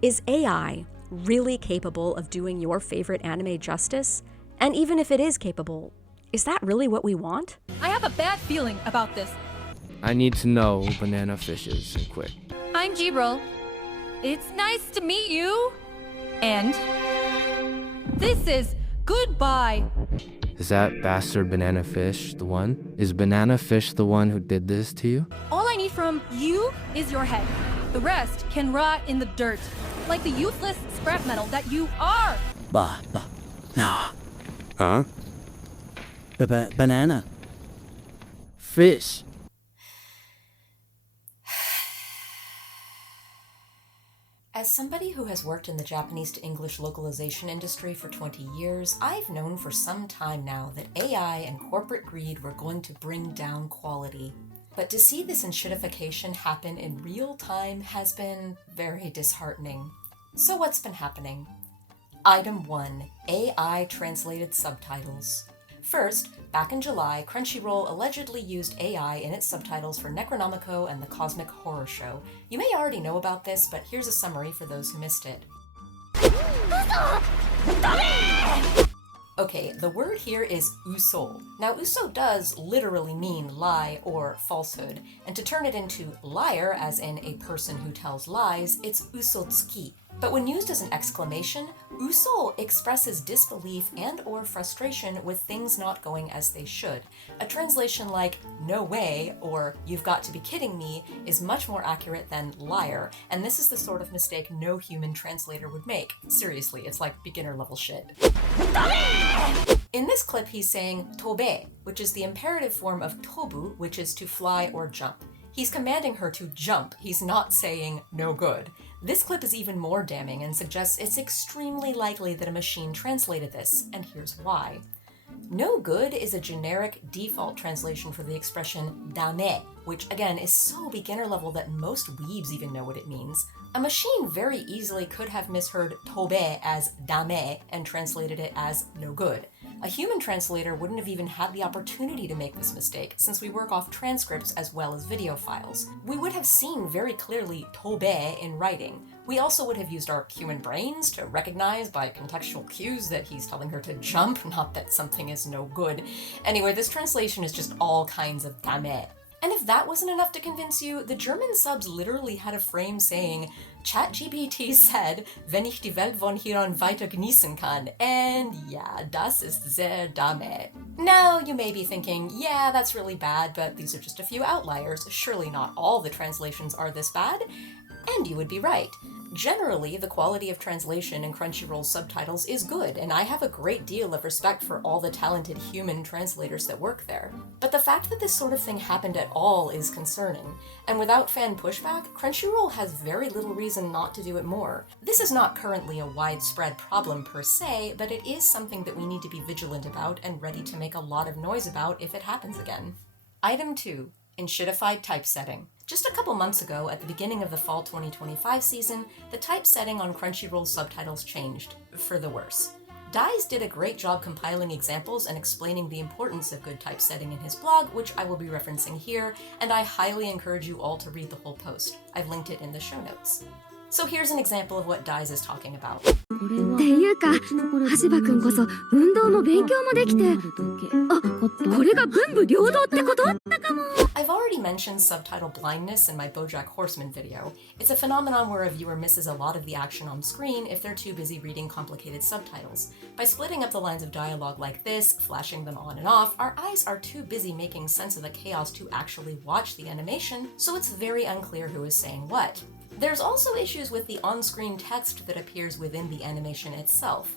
Is AI really capable of doing your favorite anime justice? And even if it is capable, is that really what we want? I have a bad feeling about this. I need to know banana fishes and quick. I'm Jibril. It's nice to meet you. And this is goodbye. Is that bastard banana fish the one? Is banana fish the one who did this to you? All I need from you is your head. The rest can rot in the dirt, like the useless scrap metal that you are. No. Huh? Banana. Fish. As somebody who has worked in the Japanese to English localization industry for 20 years, I've known for some time now that AI and corporate greed were going to bring down quality. But to see this enshittification happen in real time has been very disheartening. So what's been happening? Item 1. AI translated subtitles. First, back in July, Crunchyroll allegedly used AI in its subtitles for Necronomico and the Cosmic Horror Show. You may already know about this, but here's a summary for those who missed it. Okay, the word here is uso. Now, uso does literally mean lie or falsehood, and to turn it into liar, as in a person who tells lies, it's usotsuki. But when used as an exclamation, uso expresses disbelief and or frustration with things not going as they should. A translation like no way or you've got to be kidding me is much more accurate than liar, and this is the sort of mistake no human translator would make. Seriously, it's like beginner level shit. In this clip, he's saying tobe, which is the imperative form of tobu, which is to fly or jump. He's commanding her to jump. He's not saying no good. This clip is even more damning and suggests it's extremely likely that a machine translated this, and here's why. No good is a generic default translation for the expression dame, which again is so beginner level that most weebs even know what it means. A machine very easily could have misheard tobe as dame and translated it as no good. A human translator wouldn't have even had the opportunity to make this mistake, since we work off transcripts as well as video files. We would have seen very clearly tobe in writing. We also would have used our human brains to recognize by contextual cues that he's telling her to jump, not that something is no good. Anyway, this translation is just all kinds of dame. And if that wasn't enough to convince you, the German subs literally had a frame saying, ChatGPT said, wenn ich die Welt von hier an weiter genießen kann. And yeah, das ist sehr dame. Now, you may be thinking, yeah, that's really bad, but these are just a few outliers. Surely not all the translations are this bad. And you would be right. Generally, the quality of translation in Crunchyroll's subtitles is good, and I have a great deal of respect for all the talented human translators that work there. But the fact that this sort of thing happened at all is concerning, and without fan pushback, Crunchyroll has very little reason not to do it more. This is not currently a widespread problem per se, but it is something that we need to be vigilant about and ready to make a lot of noise about if it happens again. Item 2. Enshittified typesetting. Just a couple months ago, at the beginning of the fall 2025 season, the typesetting on Crunchyroll's subtitles changed, for the worse. Daiz did a great job compiling examples and explaining the importance of good typesetting in his blog, which I will be referencing here, and I highly encourage you all to read the whole post. I've linked it in the show notes. So here's an example of what Daiz is talking about. っていうか、橋場くんこそ運動も勉強もできて、あ、これが文武両道ってことだかも。I've already mentioned subtitle blindness in my BoJack Horseman video. It's a phenomenon where a viewer misses a lot of the action on screen if they're too busy reading complicated subtitles. By splitting up the lines of dialogue like this, flashing them on and off, our eyes are too busy making sense of the chaos to actually watch the animation, so it's very unclear who is saying what. There's also issues with the on-screen text that appears within the animation itself.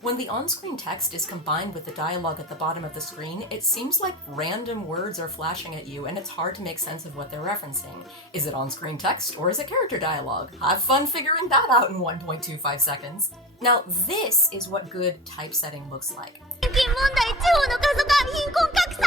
When the on-screen text is combined with the dialogue at the bottom of the screen, it seems like random words are flashing at you and it's hard to make sense of what they're referencing. Is it on-screen text or is it character dialogue? Have fun figuring that out in 1.25 seconds. Now, this is what good typesetting looks like. 問題地方の過疎化貧困格差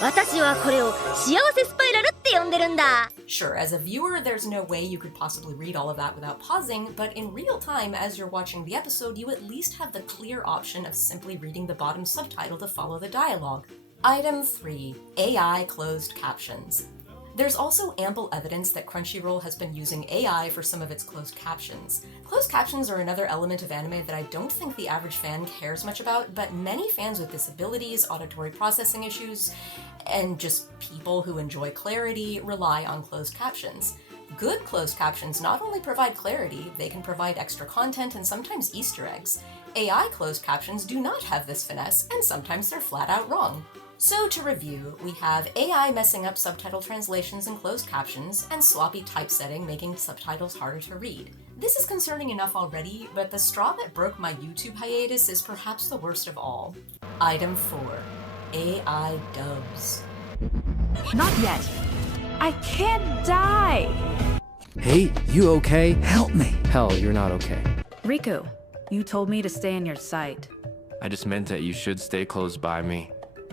私はこれを幸せスパイラルって呼読んでるんだ。 Sure, as a viewer, there's no way you could possibly read all of that without pausing, but in real time, as you're watching the episode, you at least have the clear option of simply reading the bottom subtitle to follow the dialogue. Item 3. AI closed captions. There's also ample evidence that Crunchyroll has been using AI for some of its closed captions. Closed captions are another element of anime that I don't think the average fan cares much about, but many fans with disabilities, auditory processing issues, and just people who enjoy clarity rely on closed captions. Good closed captions not only provide clarity, they can provide extra content and sometimes Easter eggs. AI closed captions do not have this finesse, and sometimes they're flat out wrong. So to review, we have AI messing up subtitle translations and closed captions, and sloppy typesetting making subtitles harder to read. This is concerning enough already, but the straw that broke my YouTube hiatus is perhaps the worst of all. Item 4. AI dubs. Not yet. I can't die! Hey, you okay? Help me. Hell, you're not okay. Riku, you told me to stay in your sight. I just meant that you should stay close by me.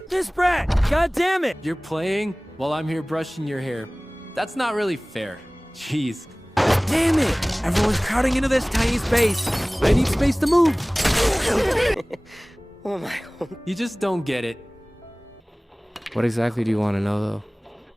This brat! God damn it! You're playing while I'm here brushing your hair. That's not really fair. Jeez. Damn it! Everyone's crowding into this tiny space. I need space to move. Oh my god. You just don't get it. What exactly do you want to know, though?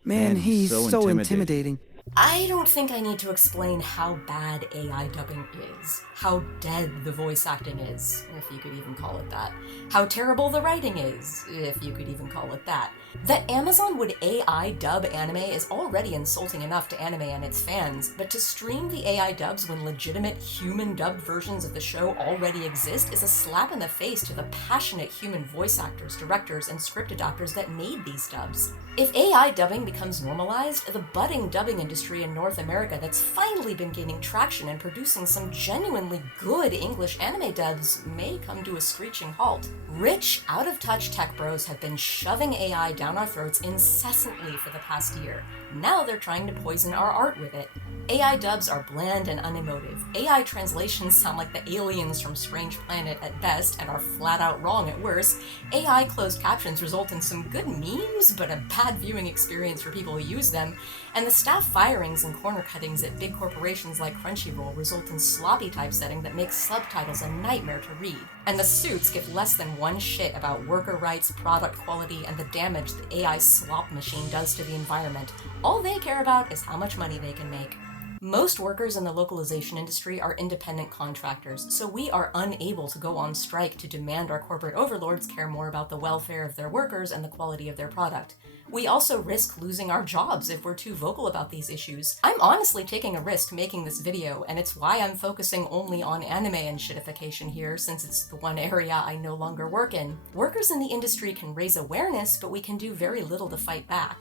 Man, he's so intimidating. I don't think I need to explain how bad AI dubbing is, how dead the voice acting is, if you could even call it that, how terrible the writing is, if you could even call it that. That Amazon would AI dub anime is already insulting enough to anime and its fans, but to stream the AI dubs when legitimate human dubbed versions of the show already exist is a slap in the face to the passionate human voice actors, directors, and script adapters that made these dubs. If AI dubbing becomes normalized, the budding dubbing industry in North America that's finally been gaining traction and producing some genuinely good English anime dubs may come to a screeching halt. Rich, out-of-touch tech bros have been shoving AI down our throats incessantly for the past year. Now they're trying to poison our art with it. AI dubs are bland and unemotive. AI translations sound like the aliens from Strange Planet at best and are flat out wrong at worst. AI closed captions result in some good memes, but a bad viewing experience for people who use them. And the staff firings and corner cuttings at big corporations like Crunchyroll result in sloppy typesetting that makes subtitles a nightmare to read. And the suits give less than one shit about worker rights, product quality, and the damage the AI slop machine does to the environment. All they care about is how much money they can make. Most workers in the localization industry are independent contractors, so we are unable to go on strike to demand our corporate overlords care more about the welfare of their workers and the quality of their product. We also risk losing our jobs if we're too vocal about these issues. I'm honestly taking a risk making this video, and it's why I'm focusing only on anime enshittification here, since it's the one area I no longer work in. Workers in the industry can raise awareness, but we can do very little to fight back.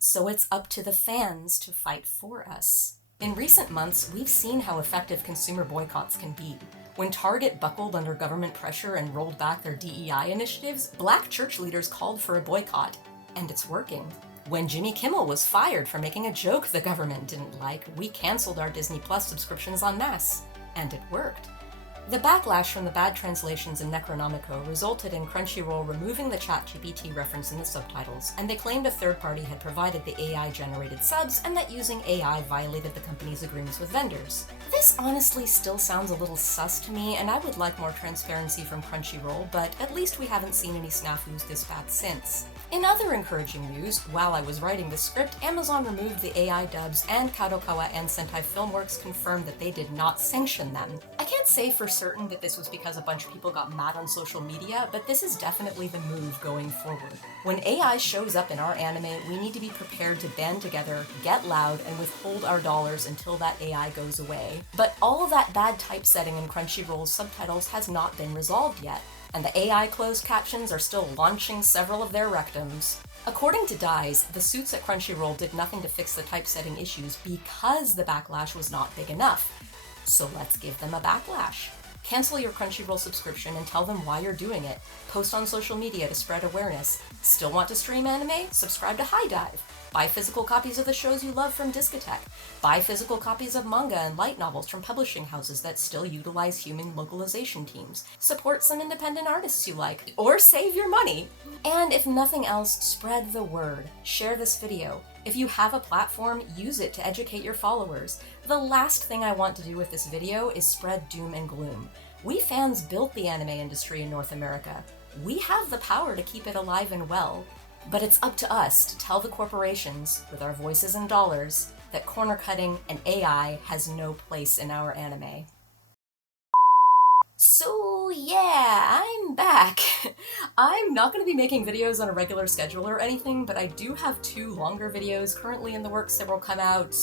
So it's up to the fans to fight for us. In recent months, we've seen how effective consumer boycotts can be. When Target buckled under government pressure and rolled back their DEI initiatives, Black church leaders called for a boycott. And it's working. When Jimmy Kimmel was fired for making a joke the government didn't like, we canceled our Disney Plus subscriptions en masse. And it worked. The backlash from the bad translations in Necronomico resulted in Crunchyroll removing the ChatGPT reference in the subtitles, and they claimed a third party had provided the AI-generated subs and that using AI violated the company's agreements with vendors. This honestly still sounds a little sus to me, and I would like more transparency from Crunchyroll, but at least we haven't seen any snafus this bad since. In other encouraging news, while I was writing the script, Amazon removed the AI dubs, and Kadokawa and Sentai Filmworks confirmed that they did not sanction them. I can't say for certain that this was because a bunch of people got mad on social media, but this is definitely the move going forward. When AI shows up in our anime, we need to be prepared to band together, get loud, and withhold our dollars until that AI goes away. But all of that bad typesetting in Crunchyroll's subtitles has not been resolved yet, and the AI closed captions are still launching several of their rectums. According to Daiz, the suits at Crunchyroll did nothing to fix the typesetting issues because the backlash was not big enough. So let's give them a backlash. Cancel your Crunchyroll subscription and tell them why you're doing it. Post on social media to spread awareness. Still want to stream anime? Subscribe to HiDive. Buy physical copies of the shows you love from Discotheque. Buy physical copies of manga and light novels from publishing houses that still utilize human localization teams. Support some independent artists you like, or save your money. And if nothing else, spread the word. Share this video. If you have a platform, use it to educate your followers. The last thing I want to do with this video is spread doom and gloom. We fans built the anime industry in North America. We have the power to keep it alive and well. But it's up to us to tell the corporations, with our voices and dollars, that corner cutting and AI has no place in our anime. So yeah, I'm back. I'm not going to be making videos on a regular schedule or anything, but I do have 2 longer videos currently in the works that will come out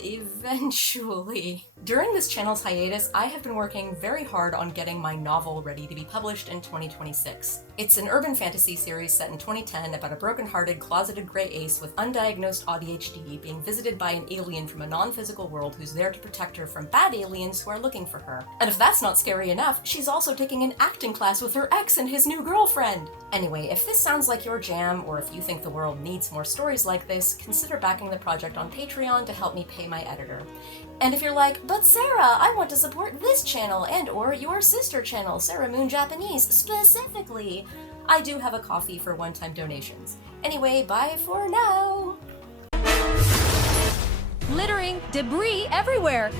eventually. During this channel's hiatus, I have been working very hard on getting my novel ready to be published in 2026. It's an urban fantasy series set in 2010 about a broken-hearted, closeted gray ace with undiagnosed ADHD being visited by an alien from a non-physical world who's there to protect her from bad aliens who are looking for her. And if that's not scary enough, she's also taking an acting class with her ex and his new girlfriend! Anyway, if this sounds like your jam, or if you think the world needs more stories like this, consider backing the project on Patreon to help me pay my editor. And if you're like, but Sarah, I want to support this channel and or your sister channel, Sarah Moon Japanese, specifically, I do have a coffee for one-time donations. Anyway, bye for now! Littering, debris everywhere.